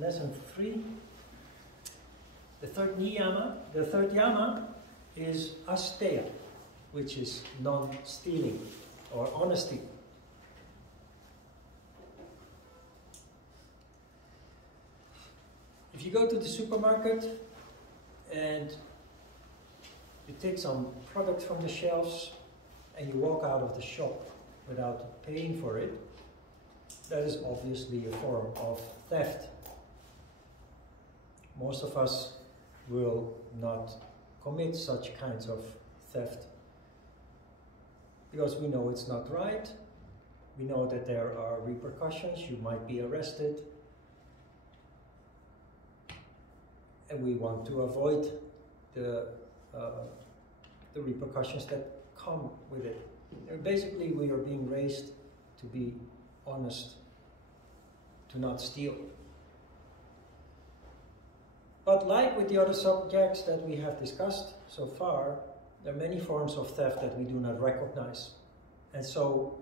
lesson 3. The third Yama is Asteya, which is non-stealing or honesty. If you go to the supermarket and you take some product from the shelves and you walk out of the shop without paying for it, that is obviously a form of theft. Most of us will not commit such kinds of theft because we know it's not right. We know that there are repercussions. You might be arrested. And we want to avoid the repercussions that come with it. And basically, we are being raised to be honest, to not steal. But like with the other subjects that we have discussed so far, there are many forms of theft that we do not recognize. And so,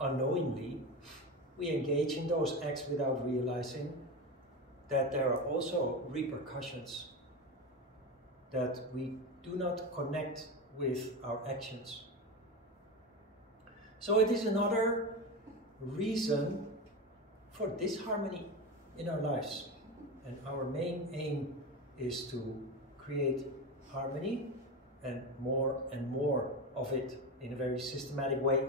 unknowingly, we engage in those acts without realizing that there are also repercussions that we do not connect with our actions. So it is another reason for disharmony in our lives. And our main aim is to create harmony and more of it in a very systematic way.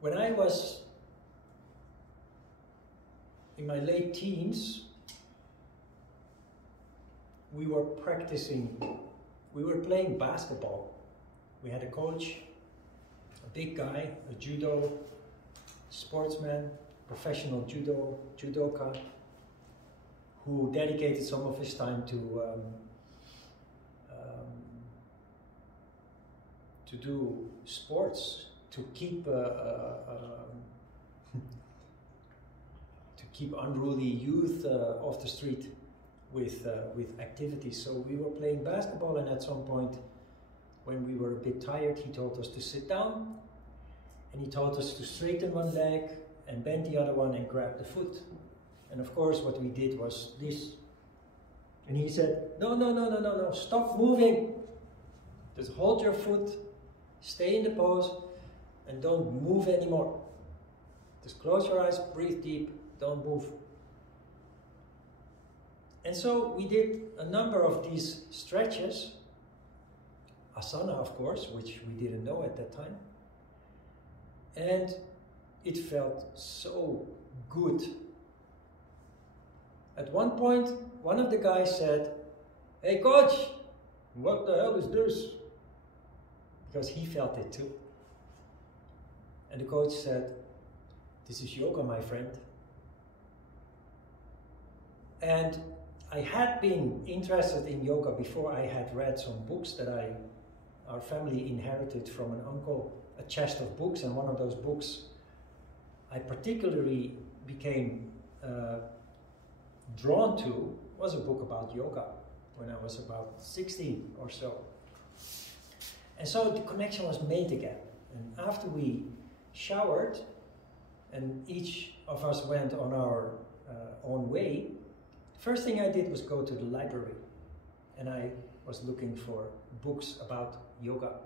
When I was in my late teens, we were playing basketball. We had a coach, a big guy, a judo sportsman, professional judoka, who dedicated some of his time to do sports, to keep unruly youth off the street with activities. So we were playing basketball, and at some point, when we were a bit tired, he told us to sit down, and he told us to straighten one leg and bend the other one and grab the foot. And of course, what we did was this. And he said, no, stop moving. Just hold your foot, stay in the pose, and don't move anymore. Just close your eyes, breathe deep, don't move. And so we did a number of these stretches, asana of course, which we didn't know at that time. And it felt so good. At one point, one of the guys said, "Hey coach, what the hell is this?" Because he felt it too. And the coach said, "This is yoga, my friend." And I had been interested in yoga before. I had read some books that our family inherited from an uncle, a chest of books, and one of those books I particularly became drawn to was a book about yoga when I was about 16 or so. And so the connection was made again. And after we showered and each of us went on our own way, the first thing I did was go to the library, and I was looking for books about yoga.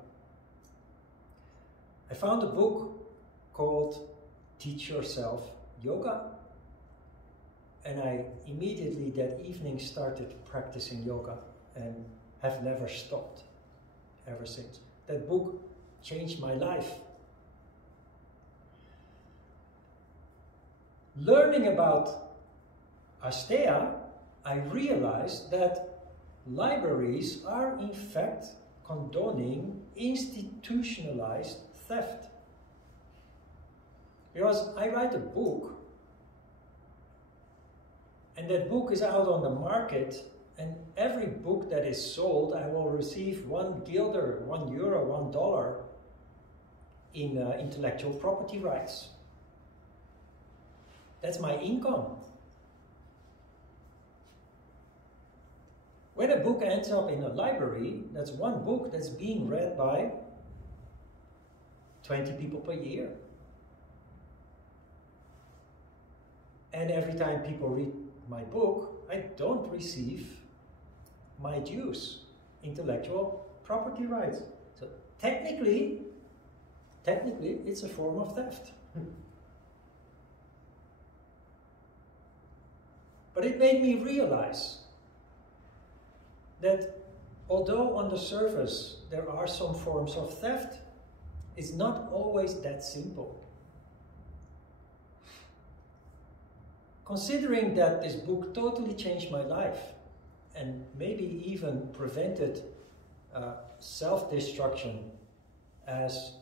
I found a book called Teach Yourself Yoga, and I immediately that evening started practicing yoga and have never stopped ever since. That book changed my life. Learning about Asteya, I realized that libraries are in fact condoning institutionalized theft. Because I write a book, and that book is out on the market, and every book that is sold, I will receive €1, €1, $1 in intellectual property rights. That's my income. When a book ends up in a library, that's one book that's being read by 20 people per year. And every time people read my book, I don't receive my dues, intellectual property rights. So technically, it's a form of theft. But it made me realize that although on the surface there are some forms of theft, it's not always that simple. Considering that this book totally changed my life and maybe even prevented self-destruction, as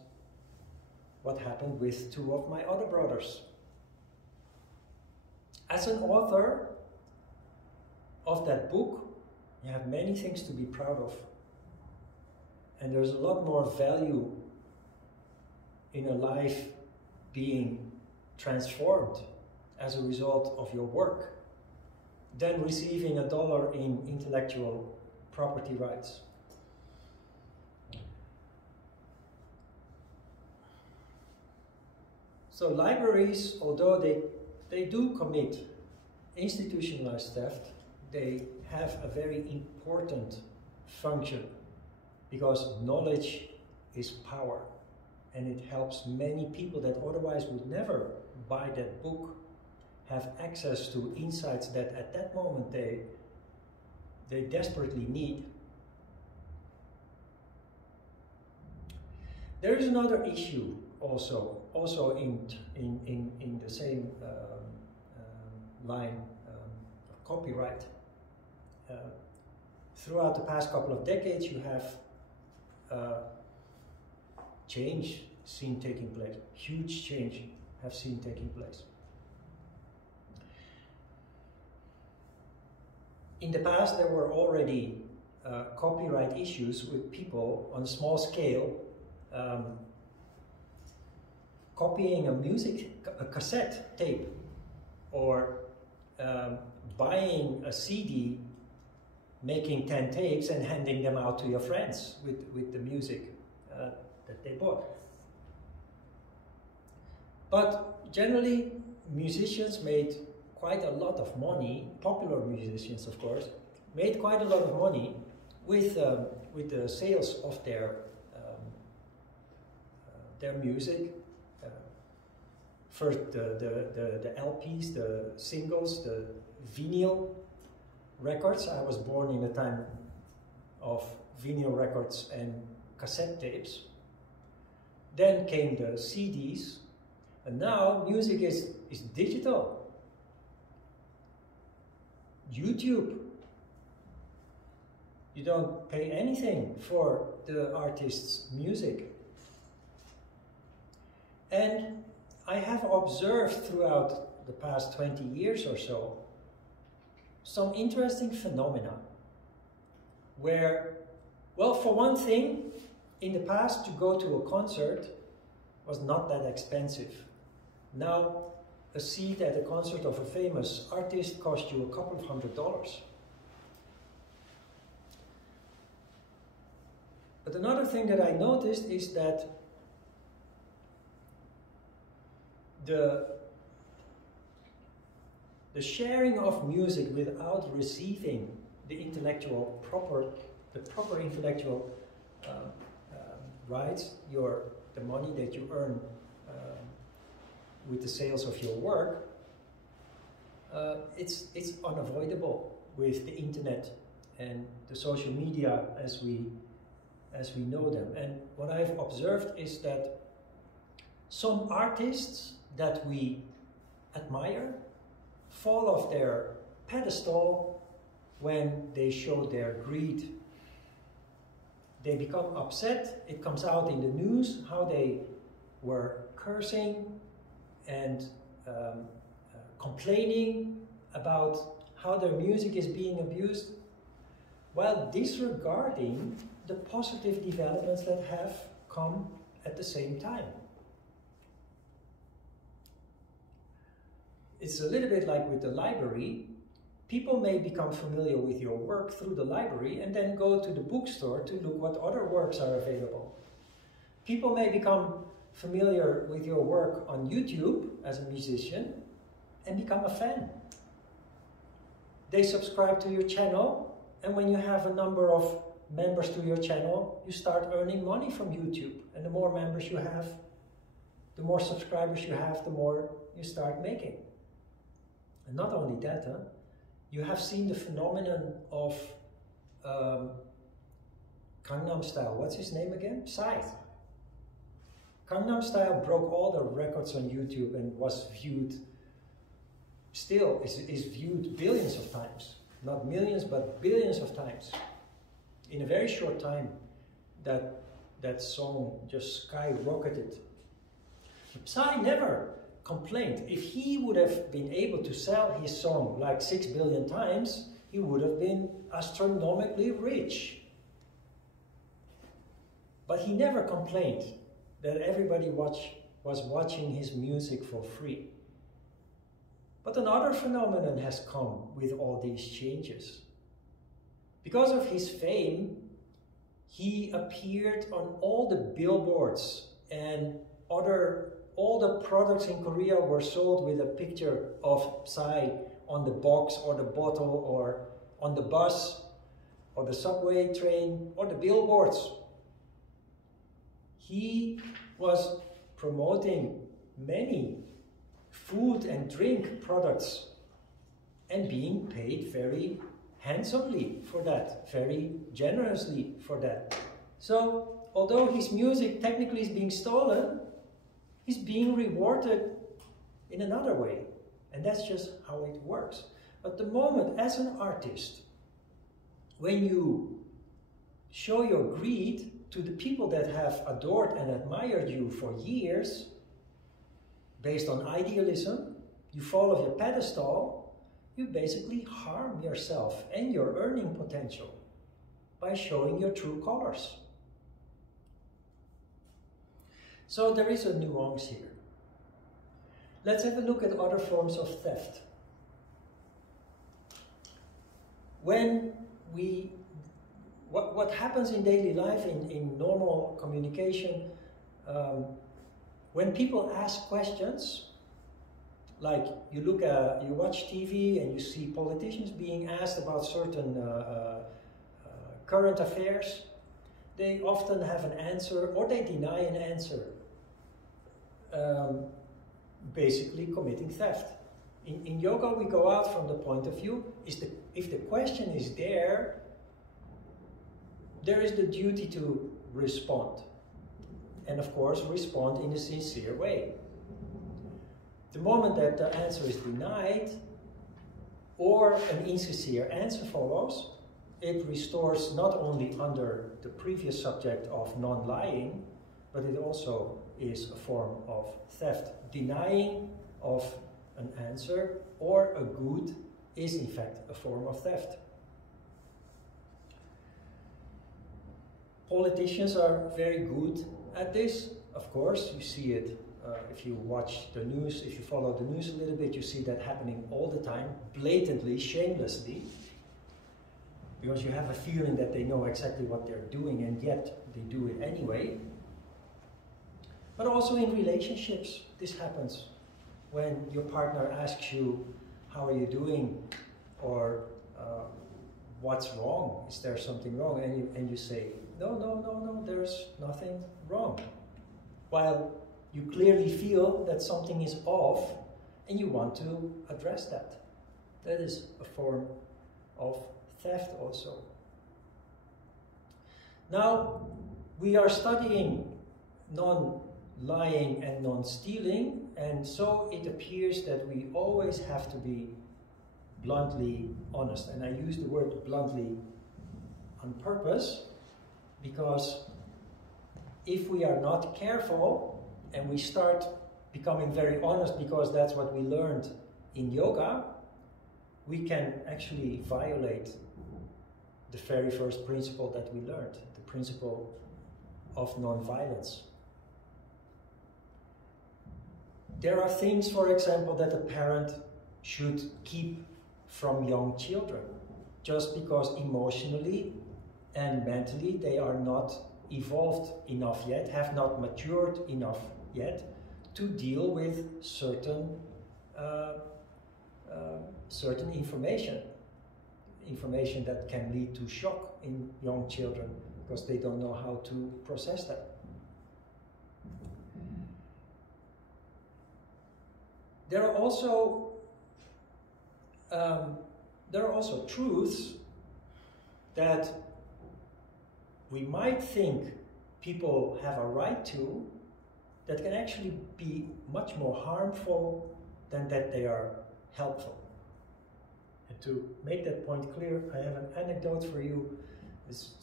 what happened with two of my other brothers. As an author of that book, you have many things to be proud of. And there's a lot more value in a life being transformed as a result of your work than receiving $1 in intellectual property rights. So libraries, although they do commit institutionalized theft, they have a very important function, because knowledge is power, and it helps many people that otherwise would never buy that book have access to insights that at that moment they desperately need. There is another issue also in the same line of copyright. Throughout the past couple of decades, you have change seen taking place. Huge change have seen taking place. In the past, there were already copyright issues with people on a small scale copying a cassette tape, or buying a CD, making 10 tapes and handing them out to your friends with the music that they bought. But generally, musicians made quite a lot of money, popular musicians of course, made quite a lot of money with the sales of their music. First the LPs, the singles, the vinyl records. I was born in a time of vinyl records and cassette tapes. Then came the CDs, and now music is digital. YouTube. You don't pay anything for the artist's music. And I have observed throughout the past 20 years or so some interesting phenomena where, well, for one thing, in the past to go to a concert was not that expensive. Now, a seat at a concert of a famous artist costs you a couple of $100s. But another thing that I noticed is that the sharing of music without receiving the proper intellectual rights, the money that you earn with the sales of your work, it's unavoidable with the internet and the social media as we know them. And what I've observed is that some artists that we admire fall off their pedestal when they show their greed. They become upset, it comes out in the news how they were cursing and complaining about how their music is being abused, while disregarding the positive developments that have come at the same time. It's a little bit like with the library. People may become familiar with your work through the library and then go to the bookstore to look what other works are available. People may become familiar with your work on YouTube as a musician and become a fan. They subscribe to your channel, and when you have a number of members to your channel, you start earning money from YouTube. And the more members you have, the more subscribers you have, the more you start making. And not only that, you have seen the phenomenon of Gangnam Style. What's his name again? Psy. Gangnam Style broke all the records on YouTube and was viewed, still is viewed billions of times. Not millions, but billions of times. In a very short time, that song just skyrocketed. Psy never complained. If he would have been able to sell his song like 6 billion times, he would have been astronomically rich. But he never complained that everybody was watching his music for free. But another phenomenon has come with all these changes. Because of his fame, he appeared on all the billboards, and all the products in Korea were sold with a picture of Psy on the box or the bottle or on the bus or the subway train or the billboards. He was promoting many food and drink products and being paid very handsomely for that, very generously for that. So, although his music technically is being stolen, he's being rewarded in another way. And that's just how it works. But the moment, as an artist, when you show your greed to the people that have adored and admired you for years, based on idealism, you fall off your pedestal, you basically harm yourself and your earning potential by showing your true colors. So there is a nuance here. Let's have a look at other forms of theft. What happens in daily life, in normal communication, when people ask questions, like you watch TV and you see politicians being asked about certain current affairs, they often have an answer or they deny an answer, basically committing theft. In yoga, we go out from the point of view, if the question is there is the duty to respond. And of course, respond in a sincere way. The moment that the answer is denied, or an insincere answer follows, it restores not only under the previous subject of non-lying, but it also is a form of theft. Denying of an answer or a good is in fact a form of theft. Politicians are very good at this. Of course, you see it if you watch the news, if you follow the news a little bit, you see that happening all the time, blatantly, shamelessly, because you have a feeling that they know exactly what they're doing and yet they do it anyway. But also in relationships, this happens. When your partner asks you, how are you doing? Or what's wrong? Is there something wrong? And you say, no, there's nothing wrong. While you clearly feel that something is off and you want to address that. That is a form of theft also. Now, we are studying non-lying and non-stealing, and so it appears that we always have to be bluntly honest. And I use the word bluntly on purpose, because if we are not careful and we start becoming very honest because that's what we learned in yoga, we can actually violate the very first principle that we learned, the principle of non-violence. There are things, for example, that a parent should keep from young children, just because emotionally and mentally they are not evolved enough yet, have not matured enough yet to deal with certain certain information that can lead to shock in young children because they don't know how to process that. There are also truths that we might think people have a right to, that can actually be much more harmful than that they are helpful. And to make that point clear, I have an anecdote for you. It's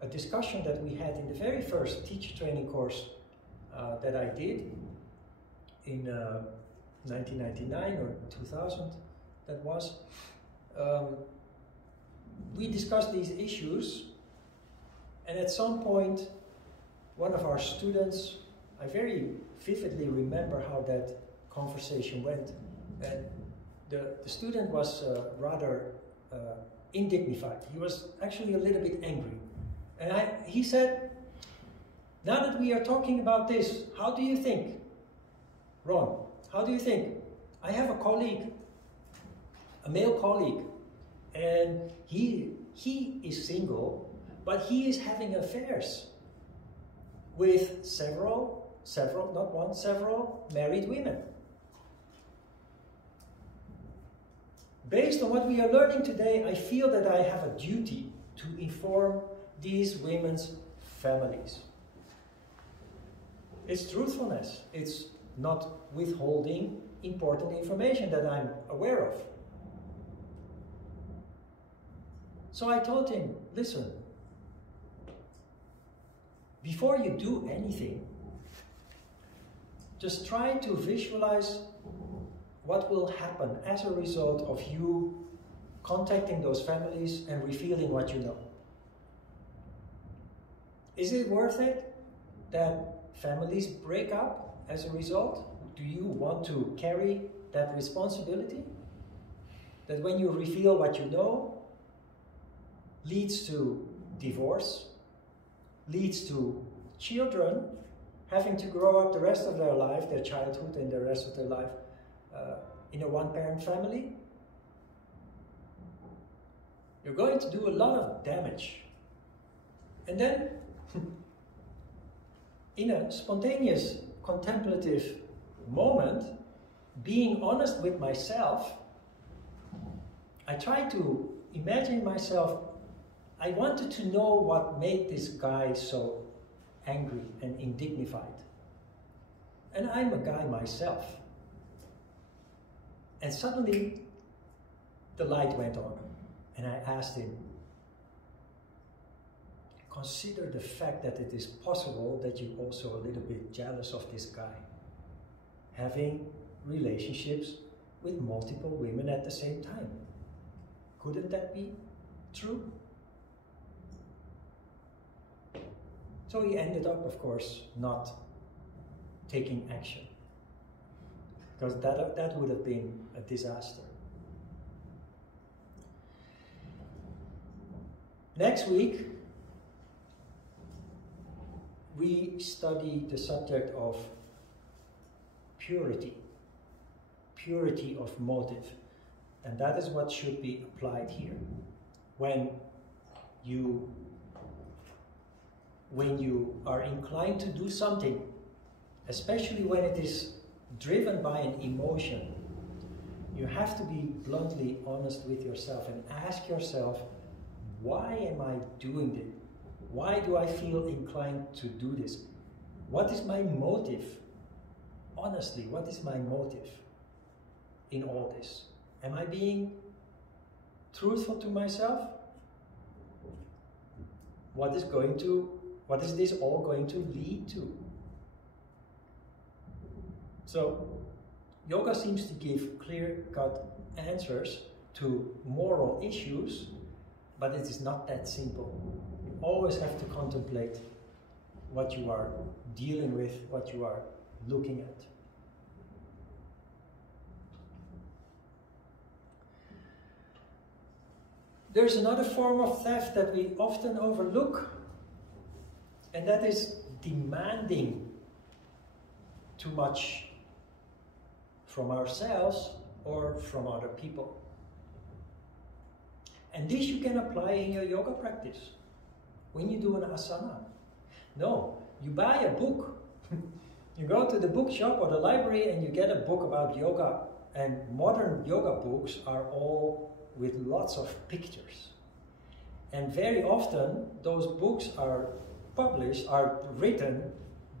a discussion that we had in the very first teacher training course that I did in 1999 or 2000, that was. We discussed these issues, and at some point, one of our students, I very vividly remember how that conversation went, and the student was rather indignified. He was actually a little bit angry. And he said, now that we are talking about this, how do you think? Ron, how do you think? I have a colleague, a male colleague, and he is single, but he is having affairs with several, not one, several married women. Based on what we are learning today, I feel that I have a duty to inform these women's families. It's truthfulness. It's not withholding important information that I'm aware of. So I told him, listen, before you do anything, just try to visualize what will happen as a result of you contacting those families and revealing what you know. Is it worth it that families break up as a result? Do you want to carry that responsibility? That when you reveal what you know, leads to divorce, leads to children having to grow up the rest of their life, their childhood and the rest of their life, in a one-parent family? You're going to do a lot of damage. And then, in a spontaneous, contemplative moment, being honest with myself, I tried to imagine myself. I wanted to know what made this guy so angry and indignified. And I'm a guy myself. And suddenly, the light went on. And I asked him, consider the fact that it is possible that you're also a little bit jealous of this guy, having relationships with multiple women at the same time. Couldn't that be true? So he ended up, of course, not taking action, because that would have been a disaster. Next week, we study the subject of purity of motive, and that is what should be applied here. When you are inclined to do something, especially when it is driven by an emotion, you have to be bluntly honest with yourself and ask yourself, why am I doing this? Why do I feel inclined to do this? What is my motive? Honestly, what is my motive in all this? Am I being truthful to myself? What is this all going to lead to? So, yoga seems to give clear-cut answers to moral issues, but it is not that simple. You always have to contemplate what you are dealing with, what you are looking at. There's another form of theft that we often overlook, and that is demanding too much from ourselves or from other people. And this you can apply in your yoga practice when you do an asana. No, you buy a book. You go to the bookshop or the library and you get a book about yoga. And modern yoga books are all with lots of pictures. And very often those books are written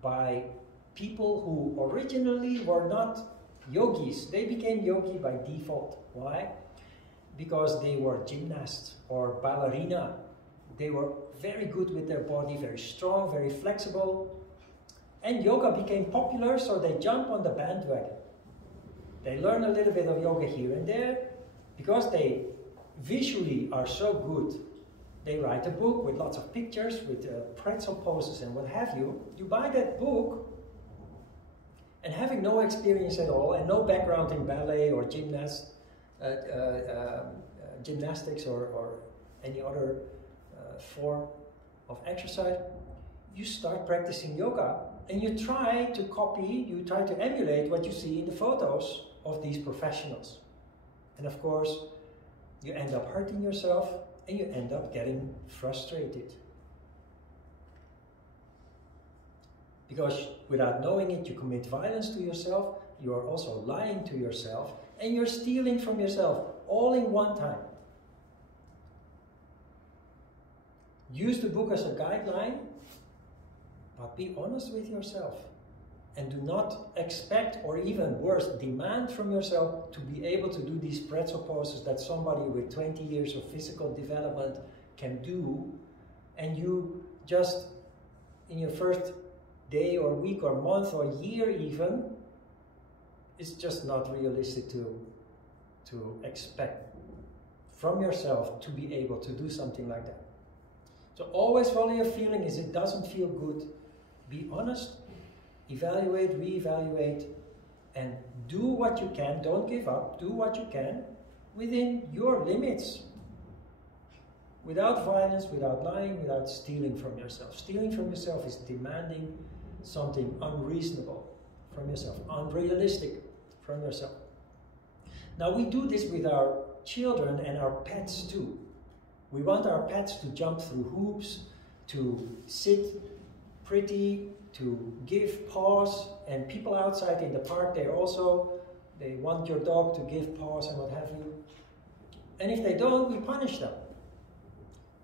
by people who originally were not yogis. They became yogi by default. Why? Because they were gymnasts or ballerina. They were very good with their body, very strong, very flexible. And yoga became popular, so they jump on the bandwagon. They learn a little bit of yoga here and there. Because they visually are so good, they write a book with lots of pictures, with pretzel poses and what have you. You buy that book, and having no experience at all, and no background in ballet or gymnastics or any other form of exercise, you start practicing yoga, and you try to copy, you try to emulate what you see in the photos of these professionals. And of course, you end up hurting yourself, and you end up getting frustrated. Because without knowing it, you commit violence to yourself, you are also lying to yourself, and you're stealing from yourself, all in one time. Use the book as a guideline, but be honest with yourself. And do not expect, or even worse, demand from yourself to be able to do these pretzel poses that somebody with 20 years of physical development can do, and you just, in your first day or week or month or year even, it's just not realistic to expect from yourself to be able to do something like that. So always follow your feeling. If it doesn't feel good, be honest, evaluate, reevaluate, and do what you can. Don't give up. Do what you can within your limits. Without violence, without lying, without stealing from yourself. Stealing from yourself is demanding something unreasonable from yourself, unrealistic from yourself. Now we do this with our children and our pets too. We want our pets to jump through hoops, to sit pretty, to give paws, and people outside in the park, they want your dog to give paws and what have you. And if they don't, we punish them.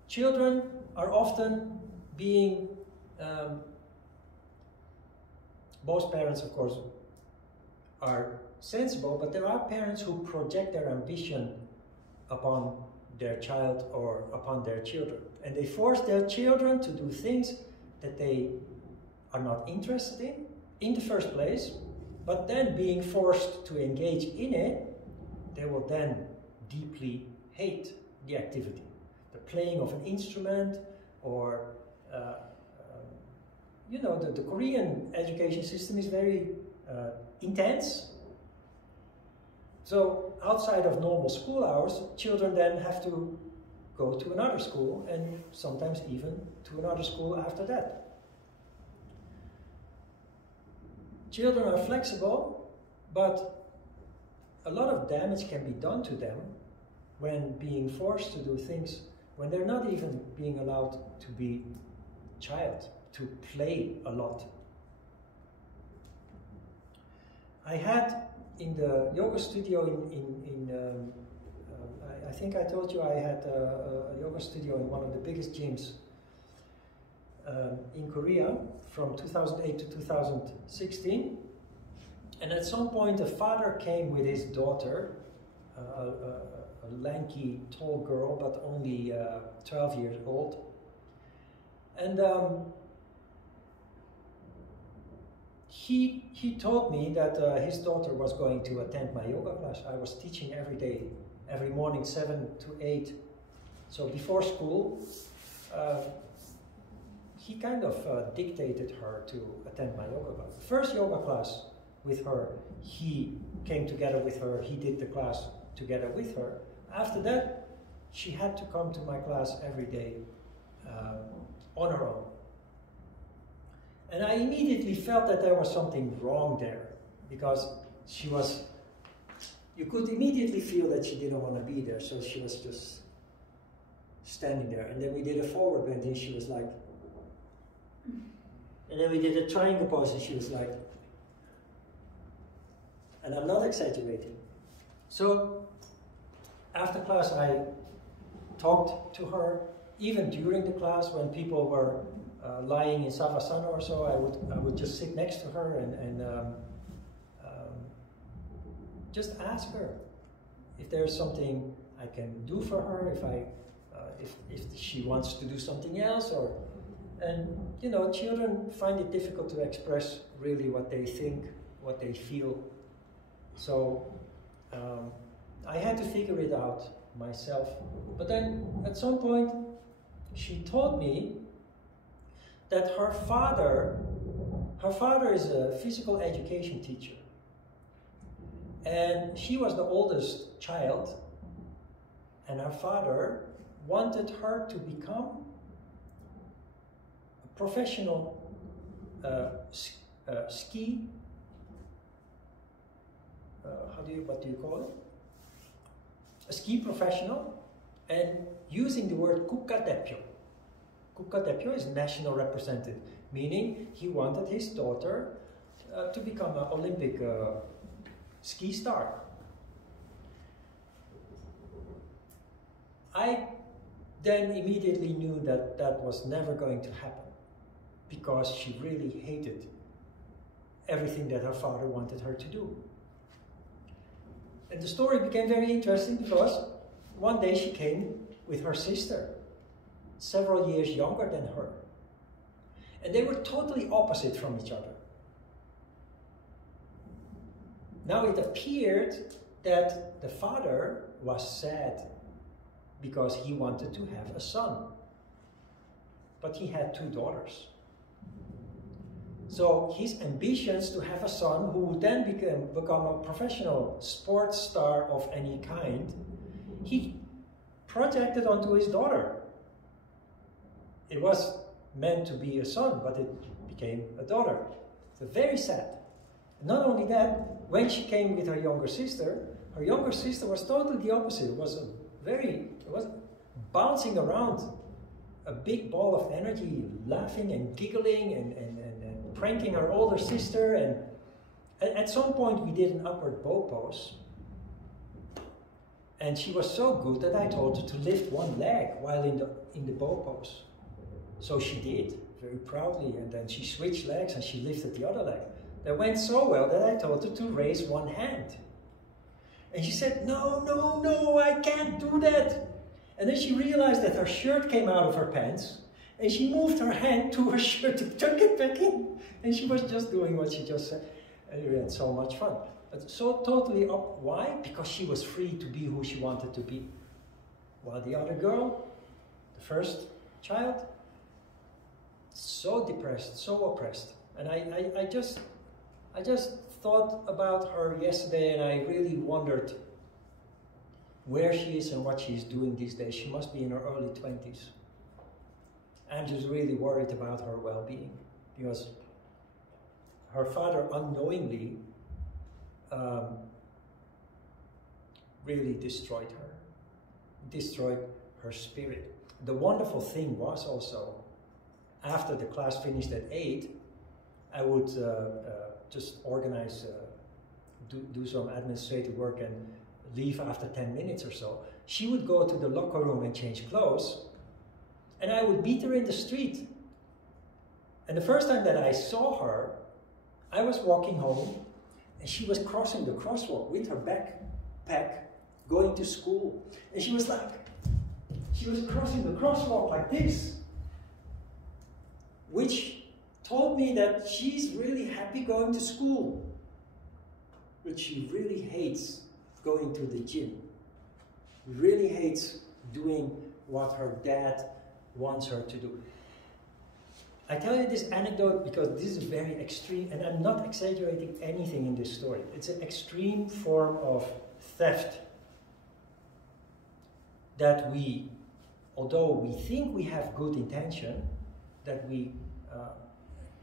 Children are often being, most parents of course are sensible, but there are parents who project their ambition upon their child or upon their children. And they force their children to do things that they are not interested in the first place, but then being forced to engage in it, they will then deeply hate the activity. The playing of an instrument, or you know, the Korean education system is very intense. So outside of normal school hours, children then have to go to another school, and sometimes even to another school after that. Children are flexible, but a lot of damage can be done to them when being forced to do things, when they're not even being allowed to be child, to play a lot. I had in the yoga studio I think I told you I had a yoga studio in one of the biggest gyms in Korea from 2008 to 2016. And at some point a father came with his daughter, a lanky, tall girl, but only 12 years old. And he told me that his daughter was going to attend my yoga class. I was teaching every day, every morning, 7 to 8. So before school, he kind of dictated her to attend my yoga class. First yoga class with her, he came together with her, he did the class together with her. After that, she had to come to my class every day on her own. And I immediately felt that there was something wrong there, because she was, you could immediately feel that she didn't want to be there, so she was just standing there. And then we did a forward bend and she was like, and then we did a triangle pose and she was like, and I'm not exaggerating. So after class I talked to her, even during the class when people were lying in savasana or so, I would just sit next to her and just ask her if there's something I can do for her, if she wants to do something else, or, and you know, children find it difficult to express really what they think, what they feel. So I had to figure it out myself. But then at some point she told me that her father is a physical education teacher. And she was the oldest child, and her father wanted her to become a professional ski, what do you call it? A ski professional, and using the word kukadepyo. Kukadepyo is national representative, meaning he wanted his daughter to become an Olympic ski star. I then immediately knew that that was never going to happen, because she really hated everything that her father wanted her to do. And the story became very interesting because one day she came with her sister, several years younger than her. And they were totally opposite from each other. Now it appeared that the father was sad because he wanted to have a son. But he had 2 daughters. So his ambitions to have a son who would then become a professional sports star of any kind, he projected onto his daughter. It was meant to be a son, but it became a daughter. So very sad. Not only that, when she came with her younger sister was totally the opposite. It was bouncing around, a big ball of energy, laughing and giggling and pranking her older sister. And at some point we did an upward bow pose. And she was so good that I told her to lift one leg while in the bow pose. So she did, very proudly, and then she switched legs and she lifted the other leg. That went so well that I told her to raise one hand. And she said, no, no, no, I can't do that. And then she realized that her shirt came out of her pants, and she moved her hand to her shirt to tuck it back in. And she was just doing what she just said. And we had so much fun. But so totally up. Why? Because she was free to be who she wanted to be. While the other girl, the first child, so depressed, so oppressed. And I just thought about her yesterday, and I really wondered where she is and what she's doing these days. She must be in her early 20s. I'm just really worried about her well-being, because her father unknowingly really destroyed her spirit. The wonderful thing was also, after the class finished at 8, I would just organize, do some administrative work and leave after 10 minutes or so. She would go to the locker room and change clothes, and I would meet her in the street. And the first time that I saw her, I was walking home, and she was crossing the crosswalk with her backpack, going to school. And she was crossing the crosswalk like this, which told me that she's really happy going to school, but she really hates going to the gym. Really hates doing what her dad wants her to do. I tell you this anecdote because this is very extreme, and I'm not exaggerating anything in this story. It's an extreme form of theft. that we, although we think we have good intention, that we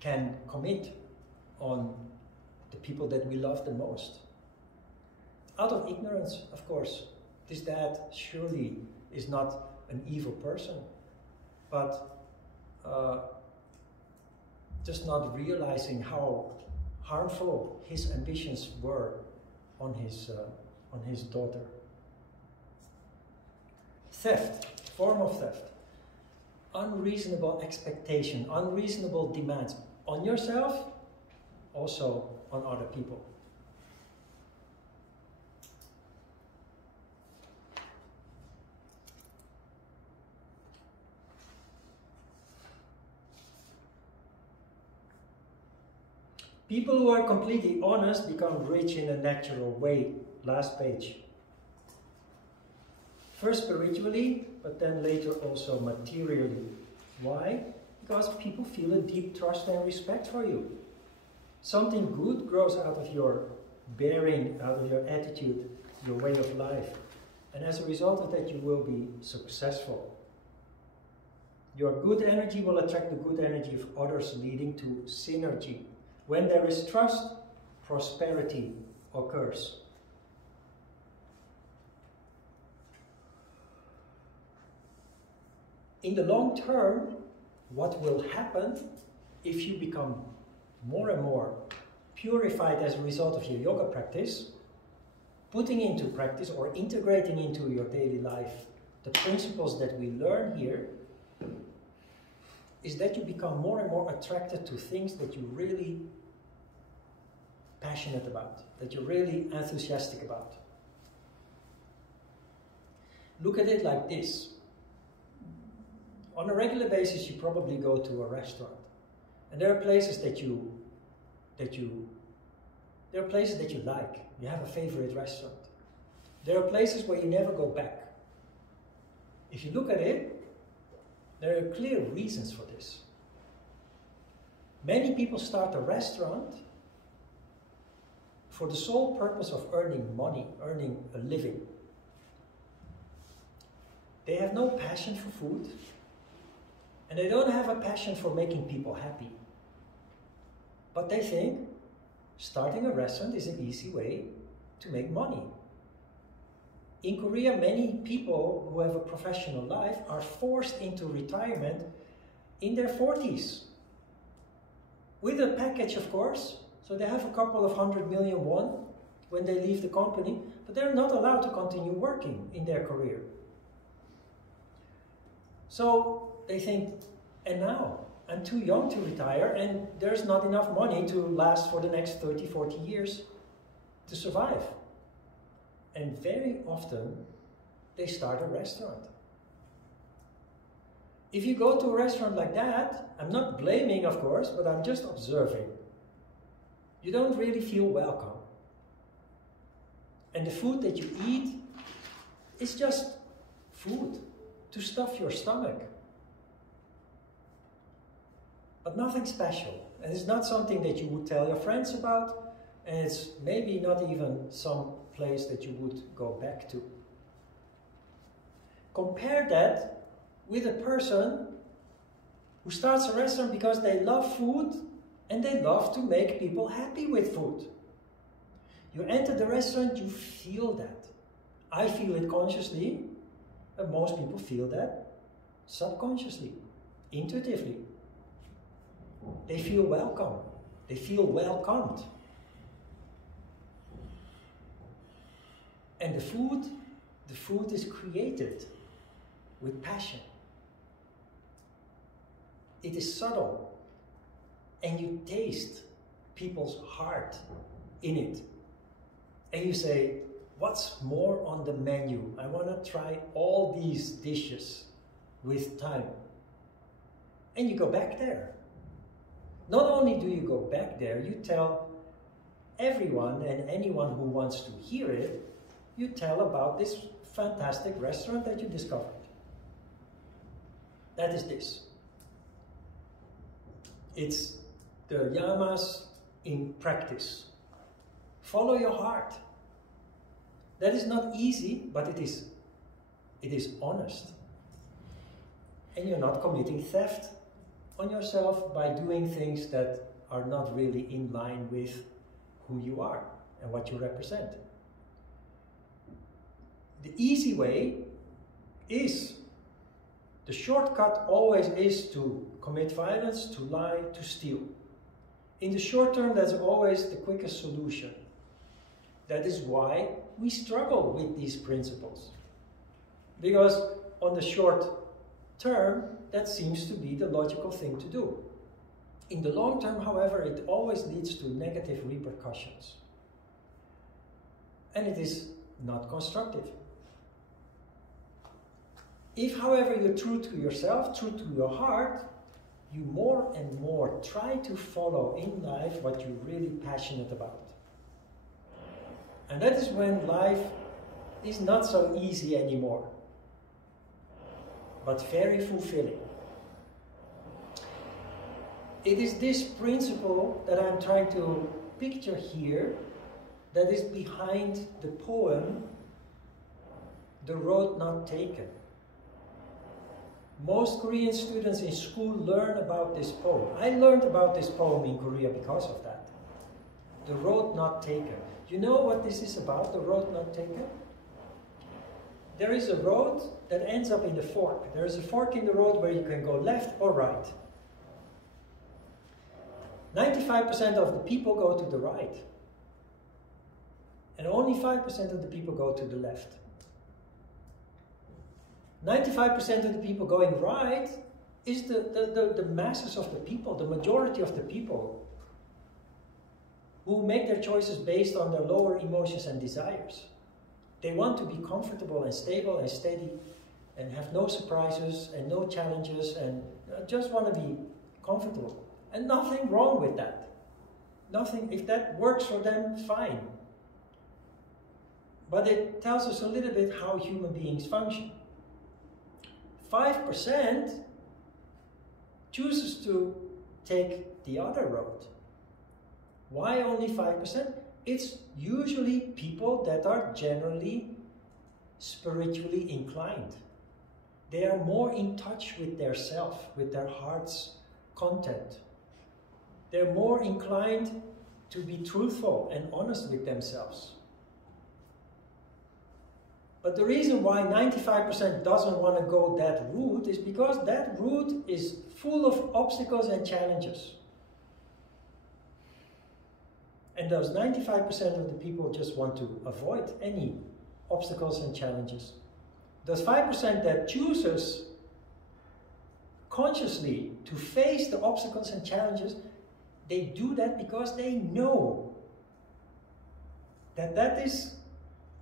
can commit on the people that we love the most. Out of ignorance, of course. This dad surely is not an evil person, but just not realizing how harmful his ambitions were on his daughter. Theft, form of theft. Unreasonable expectation, unreasonable demands on yourself, also on other people. People who are completely honest become rich in a natural way. Last page. First spiritually, but then later also materially. Why? Because people feel a deep trust and respect for you. Something good grows out of your bearing, out of your attitude, your way of life. And as a result of that, you will be successful. Your good energy will attract the good energy of others, leading to synergy. When there is trust, prosperity occurs. In the long term, what will happen if you become more and more purified as a result of your yoga practice, putting into practice or integrating into your daily life the principles that we learn here, is that you become more and more attracted to things that you're really passionate about, that you're really enthusiastic about. Look at it like this. On a regular basis, you probably go to a restaurant, and there are places that you like. You have a favorite restaurant. There are places where you never go back. If you look at it, there are clear reasons for this. Many people start a restaurant for the sole purpose of earning money, earning a living. They have no passion for food, and they don't have a passion for making people happy. But they think starting a restaurant is an easy way to make money. In Korea, many people who have a professional life are forced into retirement in their 40s. With a package, of course. So they have a couple of 100 million won when they leave the company, but they're not allowed to continue working in their career. So they think, and now? I'm too young to retire, and there's not enough money to last for the next 30, 40 years to survive. And very often, they start a restaurant. If you go to a restaurant like that, I'm not blaming, of course, but I'm just observing. You don't really feel welcome. And the food that you eat is just food to stuff your stomach. But nothing special. And it's not something that you would tell your friends about, and it's maybe not even some place that you would go back to. Compare that with a person who starts a restaurant because they love food and they love to make people happy with food. You enter the restaurant, you feel that. I feel it consciously, and most people feel that subconsciously, intuitively. They feel welcome. They feel welcomed. And the food is created with passion. It is subtle, and you taste people's heart in it. And you say, what's more on the menu? I want to try all these dishes with time. And you go back there. Not only do you go back there, you tell everyone and anyone who wants to hear it, you tell about this fantastic restaurant that you discovered. That is this. It's the Yamas in practice. Follow your heart. That is not easy, but it is It is honest. And you're not committing theft on yourself by doing things that are not really in line with who you are and what you represent. The easy way is, the shortcut always is to commit violence, to lie, to steal. In the short term, that's always the quickest solution. That is why we struggle with these principles. Because on the short term, that seems to be the logical thing to do. In the long term, however, it always leads to negative repercussions. And it is not constructive. If, however, you're true to yourself, true to your heart, you more and more try to follow in life what you're really passionate about. And that is when life is not so easy anymore, but very fulfilling. It is this principle that I'm trying to picture here that is behind the poem, The Road Not Taken. Most Korean students in school learn about this poem. I learned about this poem in Korea because of that. The Road Not Taken. You know what this is about, the road not taken? There is a road that ends up in the fork. There is a fork in the road where you can go left or right. 95% of the people go to the right. And only 5% of the people go to the left. 95% of the people going right is the masses of the people, the majority of the people who make their choices based on their lower emotions and desires. They want to be comfortable and stable and steady and have no surprises and no challenges and just want to be comfortable. And nothing wrong with that. Nothing, if that works for them, fine. But it tells us a little bit how human beings function. 5% chooses to take the other road. Why only 5%? It's usually people that are generally spiritually inclined. They are more in touch with their self, with their heart's content. They're more inclined to be truthful and honest with themselves. But the reason why 95% doesn't want to go that route is because that route is full of obstacles and challenges. And those 95% of the people just want to avoid any obstacles and challenges. Those 5% that chooses consciously to face the obstacles and challenges, they do that because they know that that is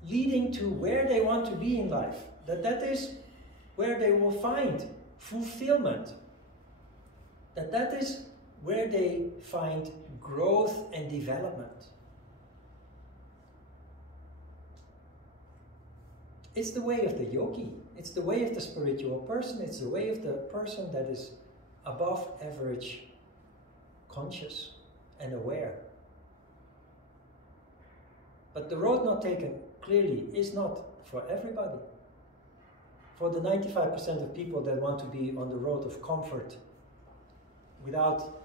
leading to where they want to be in life, that that is where they will find fulfillment, that that is where they find growth and development. It's the way of the yogi, it's the way of the spiritual person, it's the way of the person that is above average conscious and aware. But the road not taken clearly is not for everybody. For the 95% of people that want to be on the road of comfort without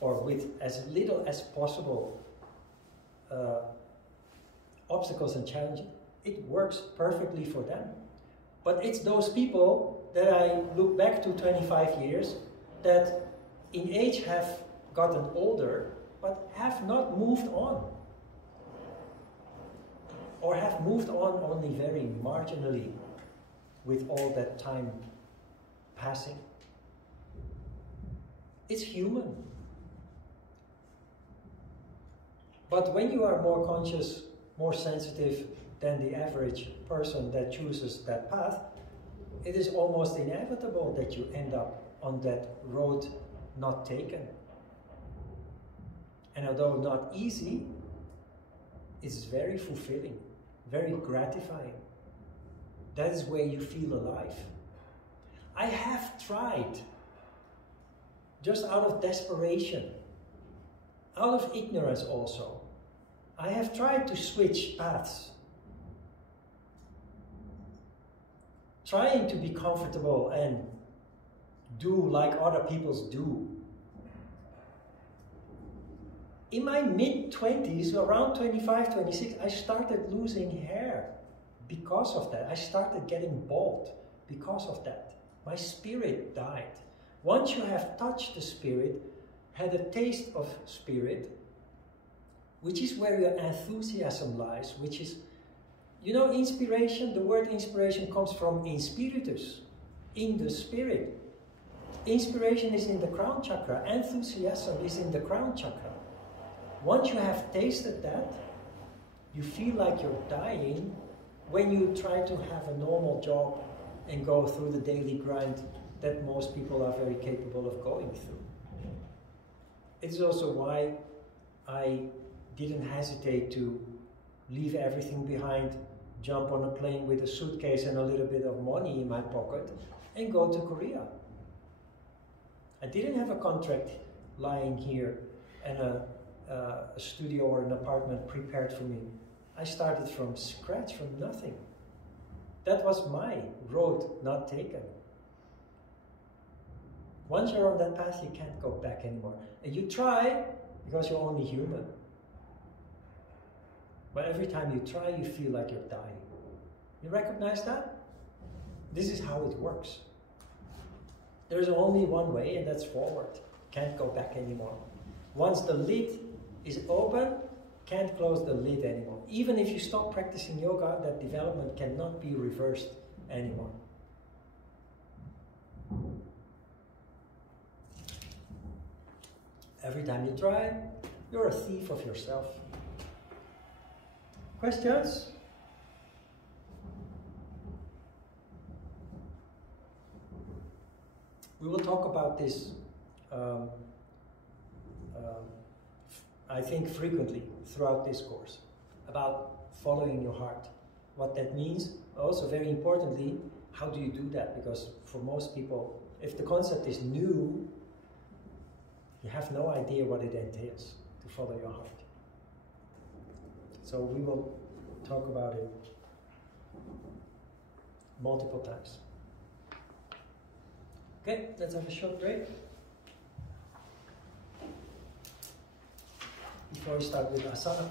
or with as little as possible obstacles and challenges, it works perfectly for them. But it's those people that I look back to 25 years that in age have gotten older but have not moved on. Or have moved on only very marginally with all that time passing. It's human. But when you are more conscious, more sensitive than the average person that chooses that path, it is almost inevitable that you end up on that road not taken. And although not easy, it's very fulfilling, very gratifying. That is where you feel alive. I have tried, just out of desperation, out of ignorance also. I have tried to switch paths. trying to be comfortable and do like other people do. In my mid-20s, around 25, 26, I started losing hair because of that. I started getting bald because of that. My spirit died. Once you have touched the spirit, had a taste of spirit, which is where your enthusiasm lies, which is, you know, inspiration, the word inspiration comes from inspiritus, in the spirit. Inspiration is in the crown chakra, enthusiasm is in the crown chakra. Once you have tasted that, you feel like you're dying when you try to have a normal job and go through the daily grind that most people are very capable of going through. It's also why I didn't hesitate to leave everything behind, jump on a plane with a suitcase and a little bit of money in my pocket and go to Korea. I didn't have a contract lying here and a studio or an apartment prepared for me. I started from scratch, from nothing. That was my road not taken. Once you're on that path, you can't go back anymore. And you try, because you're only human. But every time you try, you feel like you're dying. You recognize that? This is how it works. There's only one way, and that's forward. Can't go back anymore. Once the lid is open, can't close the lid anymore. Even if you stop practicing yoga, that development cannot be reversed anymore. Every time you try, you're a thief of yourself. Questions? We will talk about this, I think, frequently throughout this course, about following your heart, what that means. Also, very importantly, how do you do that? Because for most people, if the concept is new, you have no idea what it entails to follow your heart. So we will talk about it multiple times. Okay, let's have a short break. Before we start with asana.